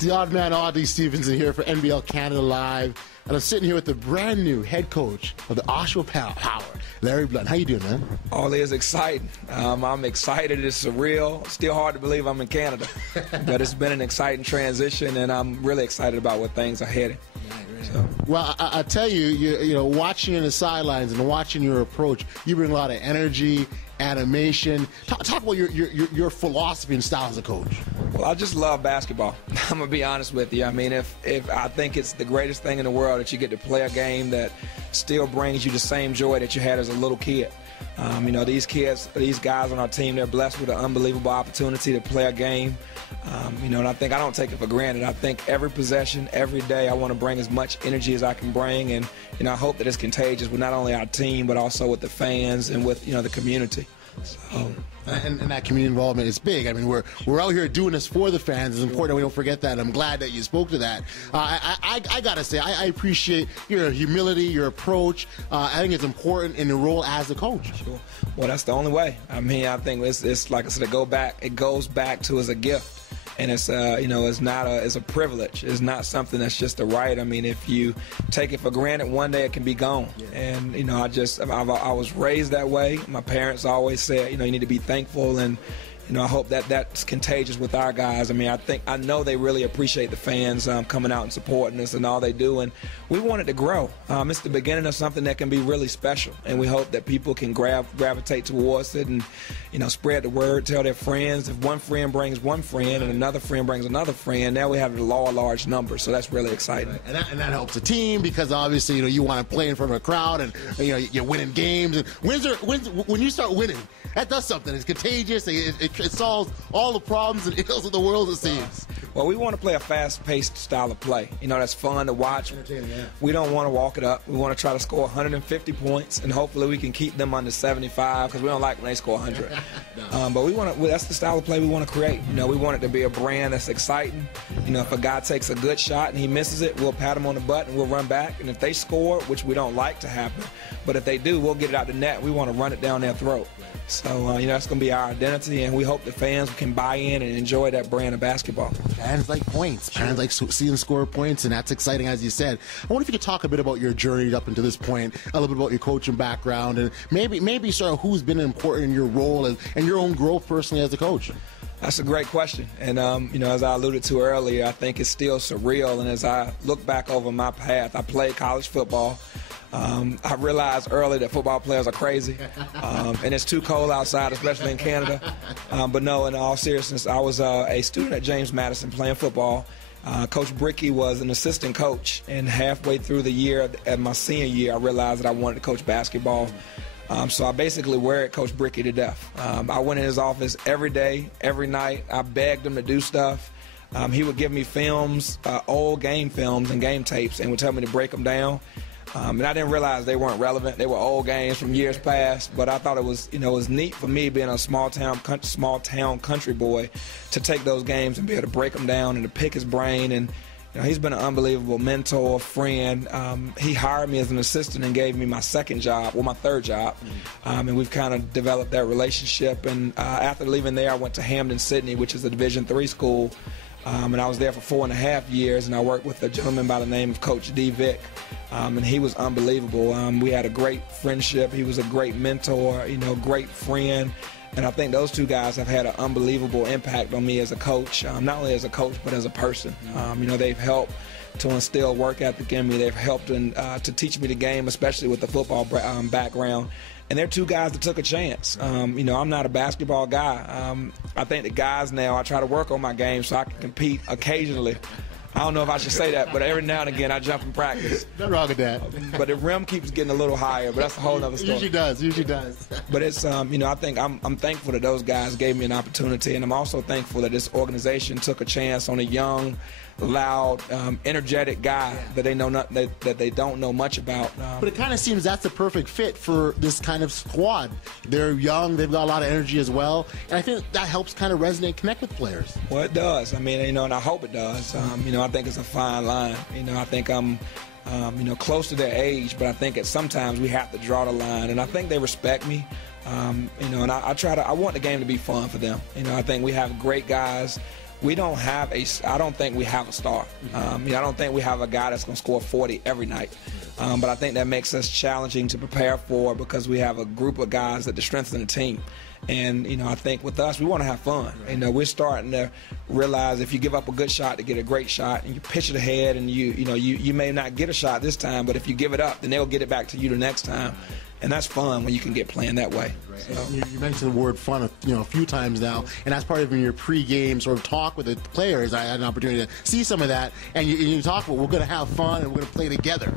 The Oddman Audie Stevenson here for NBL Canada Live, and I'm sitting here with the brand new head coach of the Oshawa Power, Larry Blunt. How you doing, man? All is exciting. I'm excited. It's surreal. Still hard to believe I'm in Canada, but it's been an exciting transition, and I'm really excited about where things are heading. So. Well, I tell you, you know, watching in the sidelines and watching your approach, you bring a lot of energy, animation. Talk about your philosophy and style as a coach. Well, I just love basketball. I'm gonna be honest with you. I mean, if I think it's the greatest thing in the world that you get to play a game that still brings you the same joy that you had as a little kid. You know, these guys on our team, they're blessed with an unbelievable opportunity to play a game. You know, and I don't take it for granted. I think every possession, every day, I want to bring as much energy as I can bring, and you know, I hope that it's contagious with not only our team but also with the fans and with the community. So. And that community involvement is big. I mean, we're out here doing this for the fans. It's important that we don't forget that. I'm glad that you spoke to that. I gotta say, I appreciate your humility, your approach. I think it's important in the role as a coach. Sure. Well, that's the only way. I mean, I think it's like I said, it goes back to as a gift. And it's it's a privilege. It's not something that's just a right. I mean, if you take it for granted, one day it can be gone. Yeah. And you know, I was raised that way. My parents always said, you know, you need to be thankful, and you know, I hope that that's contagious with our guys. I mean, I know they really appreciate the fans coming out and supporting us and all they do, and we want it to grow. It's the beginning of something that can be really special, and we hope that people can gravitate towards it and, you know, spread the word, tell their friends. If one friend brings one friend and another friend brings another friend, now we have a large number, so that's really exciting. Right. And that helps the team, because obviously, you know, you want to play in front of a crowd, and you know, you're winning games. And when you start winning, that does something. It's contagious. It solves all the problems and ills of the world, it seems. Well, we want to play a fast-paced style of play. You know, that's fun to watch. Yeah. We don't want to walk it up. We want to try to score 150 points, and hopefully we can keep them under 75, because we don't like when they score 100. No. But that's the style of play we want to create. You know, we want it to be a brand that's exciting. You know, if a guy takes a good shot and he misses it, we'll pat him on the butt and we'll run back. And if they score, which we don't like to happen, but if they do, we'll get it out the net. We want to run it down their throat. So, you know, that's going to be our identity, and we hope the fans can buy in and enjoy that brand of basketball. Fans like points. Fans like seeing score points, and that's exciting, as you said. I wonder if you could talk a bit about your journey up until this point, a little bit about your coaching background, and maybe sort of who's been important in your role and your own growth personally as a coach. That's a great question. And, you know, as I alluded to earlier, I think it's still surreal. And as I look back over my path, I played college football. I realized early that football players are crazy, and it's too cold outside, especially in Canada. But no, in all seriousness, I was a student at James Madison playing football. Coach Brickey was an assistant coach, and halfway through the year, at my senior year, I realized that I wanted to coach basketball. So I basically wearied Coach Brickey to death. I went in his office every day, every night. I begged him to do stuff. He would give me films, old game films and game tapes, and would tell me to break them down. And I didn't realize they weren't relevant. They were old games from years past. But I thought it was, you know, it was neat for me, being a small town country boy, to take those games and be able to break them down and to pick his brain. And you know, he's been an unbelievable mentor, friend. He hired me as an assistant and gave me my third job. And we've kind of developed that relationship. And after leaving there, I went to Hamden, Sydney, which is a Division III school. And I was there for 4.5 years, and I worked with a gentleman by the name of Coach D. Vick, and he was unbelievable. We had a great friendship. He was a great mentor, you know, great friend, and I think those two guys have had an unbelievable impact on me as a coach, not only as a coach but as a person. You know, they've helped to instill work ethic in me. They've helped to teach me the game, especially with the football background. And they're two guys that took a chance. You know, I'm not a basketball guy. I think the guys now, I try to work on my game so I can compete occasionally. I don't know if I should say that, but every now and again I jump in practice. Nothing wrong with that. But the rim keeps getting a little higher, but that's a whole other story. Usually does. But it's, you know, I think I'm thankful that those guys gave me an opportunity, and I'm also thankful that this organization took a chance on a young, loud, energetic guy that they don't know much about. But it kind of seems that's the perfect fit for this kind of squad. They're young, they've got a lot of energy as well, and I think that helps kind of resonate and connect with players. Well, it does. I mean, you know, and I hope it does. You know, I think it's a fine line. You know, I think I'm you know, close to their age, but I think sometimes we have to draw the line, and I think they respect me. You know, and I want the game to be fun for them. You know, I think we have great guys. we don't have I don't think we have a star. I don't think we have a guy that's going to score 40 every night. But I think that makes us challenging to prepare for, because we have a group of guys that strengthen the team. And, I think with us, we want to have fun. We're starting to realize if you give up a good shot to get a great shot, and you pitch it ahead, and you may not get a shot this time, but if you give it up, then they'll get it back to you the next time. And that's fun when you can get playing that way. So. You mentioned the word fun a few times now, and that's part of your pre-game sort of talk with the players. I had an opportunity to see some of that, and you talk about we're going to have fun and we're going to play together.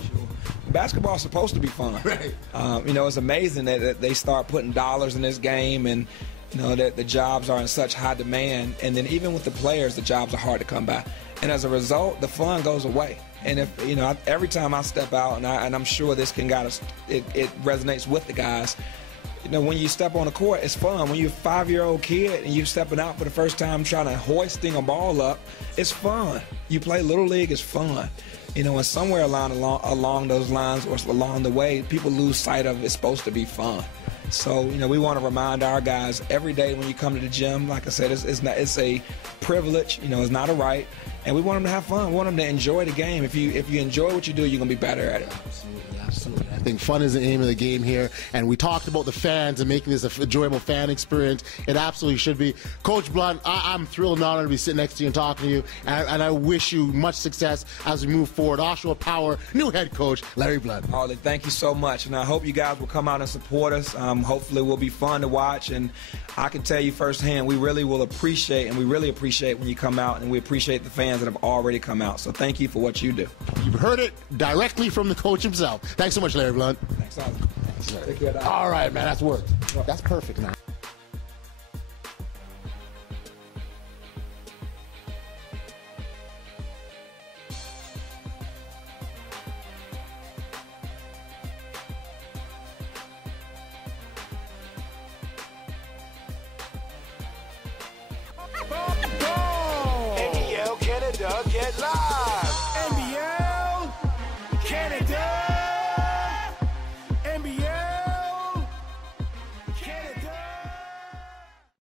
Basketball is supposed to be fun. Right. It's amazing that they start putting dollars in this game, and that the jobs are in such high demand. And then even with the players, the jobs are hard to come by. And as a result, the fun goes away. And if every time I step out, and I'm sure this it resonates with the guys. When you step on the court, it's fun. When you're a 5-year-old kid and you're stepping out for the first time trying to hoisting a ball up, it's fun. You play Little League, it's fun. And somewhere along those lines or along the way, people lose sight of it's supposed to be fun. So, we want to remind our guys every day when you come to the gym, like I said, it's a privilege, it's not a right. And we want them to have fun. We want them to enjoy the game. If you enjoy what you do, you're going to be better at it. Absolutely. I think fun is the aim of the game here. And we talked about the fans and making this an enjoyable fan experience. It absolutely should be. Coach Blunt, I'm thrilled and honored to be sitting next to you and talking to you. And I wish you much success as we move forward. Oshawa Power, new head coach, Larry Blunt. Harley, thank you so much. And I hope you guys will come out and support us. Hopefully it will be fun to watch. And I can tell you firsthand, we really will appreciate, and we really appreciate when you come out, and we appreciate the fans that have already come out. So thank you for what you do. You've heard it directly from the coach himself. Thanks so much, Larry Blunt. Thanks, Harley. All right, man, that's worked. That's perfect, man.